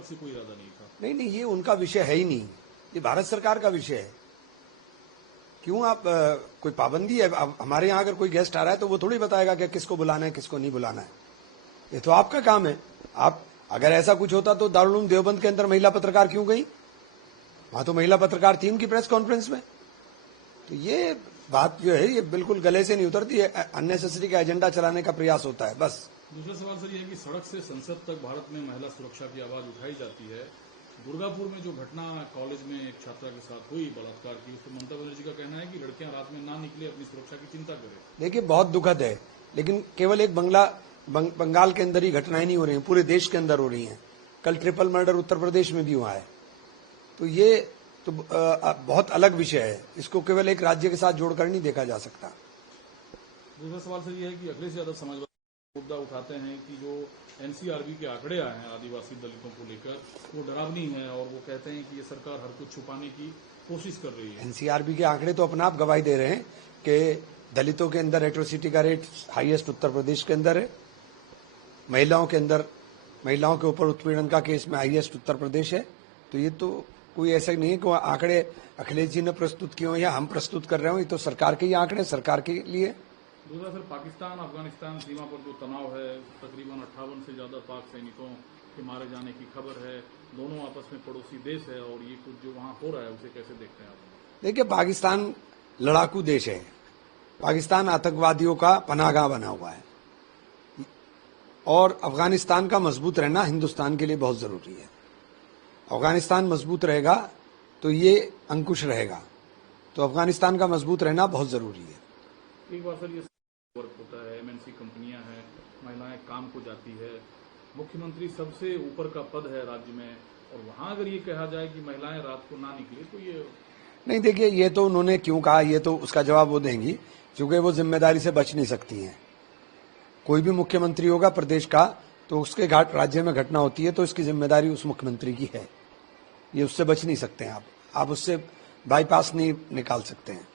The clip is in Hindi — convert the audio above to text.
अलग से कोई इरादा नहीं था। नहीं नहीं, ये उनका विषय है ही नहीं, ये भारत सरकार का विषय है। क्यों आप कोई पाबंदी है? अब हमारे यहाँ अगर कोई गेस्ट आ रहा है तो वो थोड़ी बताएगा कि किसको बुलाना है किसको नहीं बुलाना है। ये तो आपका काम है। आप अगर ऐसा कुछ होता तो दारुल उलूम देवबंद के अंदर महिला पत्रकार क्यों गई? वहां तो महिला पत्रकार थी उनकी प्रेस कॉन्फ्रेंस में। तो ये बात जो है ये बिल्कुल गले से नहीं उतरती है, अननेसेसरी का एजेंडा चलाने का प्रयास होता है बस। दूसरा सवाल सर ये है कि सड़क से संसद तक भारत में महिला सुरक्षा की आवाज उठाई जाती है। दुर्गापुर में जो घटना कॉलेज में एक छात्रा के साथ हुई बलात्कार की, उसमें ममता बनर्जी का कहना है कि लड़कियां रात में ना निकले, अपनी सुरक्षा की चिंता करें। देखिए बहुत दुखद है, लेकिन केवल एक बंगाल के अंदर ही घटनाएं नहीं हो रही हैं, पूरे देश के अंदर हो रही हैं। कल ट्रिपल मर्डर उत्तर प्रदेश में भी हुआ है। तो ये तो बहुत अलग विषय है, इसको केवल एक राज्य के साथ जोड़कर नहीं देखा जा सकता। दूसरा सवाल सर ये है कि अखिलेश यादव समाजवादी मुद्दा उठाते हैं कि जो एनसीआरबी के आंकड़े आए हैं आदिवासी दलितों को लेकर, वो डरावनी है और वो कहते हैं कि ये सरकार हर कुछ छुपाने की कोशिश कर रही है। एनसीआरबी के आंकड़े तो अपना आप गवाही दे रहे हैं कि दलितों के अंदर एट्रोसिटी का रेट हाईएस्ट उत्तर प्रदेश के अंदर है, महिलाओं के ऊपर उत्पीड़न का केस में हाईएस्ट उत्तर प्रदेश है। तो ये तो कोई ऐसा नहीं है कि आंकड़े अखिलेश जी ने प्रस्तुत किए हो या हम प्रस्तुत कर रहे हो, ये तो सरकार के ही आंकड़े, सरकार के लिए। दूसरा सर, पाकिस्तान अफगानिस्तान सीमा पर जो तनाव है, तकरीबन 58 से ज्यादा पाक सैनिकों के मारे जाने की खबर है। दोनों आपस में पड़ोसी देश है और ये कुछ जो वहां हो रहा है उसे कैसे देखते हैं आप? देखिए पाकिस्तान लड़ाकू देश है, पाकिस्तान आतंकवादियों का पनाहगाह बना हुआ है और अफगानिस्तान का मजबूत रहना हिंदुस्तान के लिए बहुत जरूरी है। अफगानिस्तान मजबूत रहेगा तो ये अंकुश रहेगा, तो अफगानिस्तान का मजबूत रहना बहुत जरूरी है। एक बार सर ये वर्क होता है, एमएनसी कंपनियां हैं, महिलाएं काम को जाती है, मुख्यमंत्री सबसे ऊपर का पद है राज्य में, और वहां अगर ये कहा जाए कि महिलाएं रात को ना निकले तो ये नहीं। देखिए ये तो उन्होंने क्यों कहा, ये तो उसका जवाब वो देंगी, क्योंकि वो जिम्मेदारी से बच नहीं सकती हैं। कोई भी मुख्यमंत्री होगा प्रदेश का तो उसके राज्य में घटना होती है तो इसकी जिम्मेदारी उस मुख्यमंत्री की है, ये उससे बच नहीं सकते हैं। आप उससे बाईपास नहीं निकाल सकते हैं।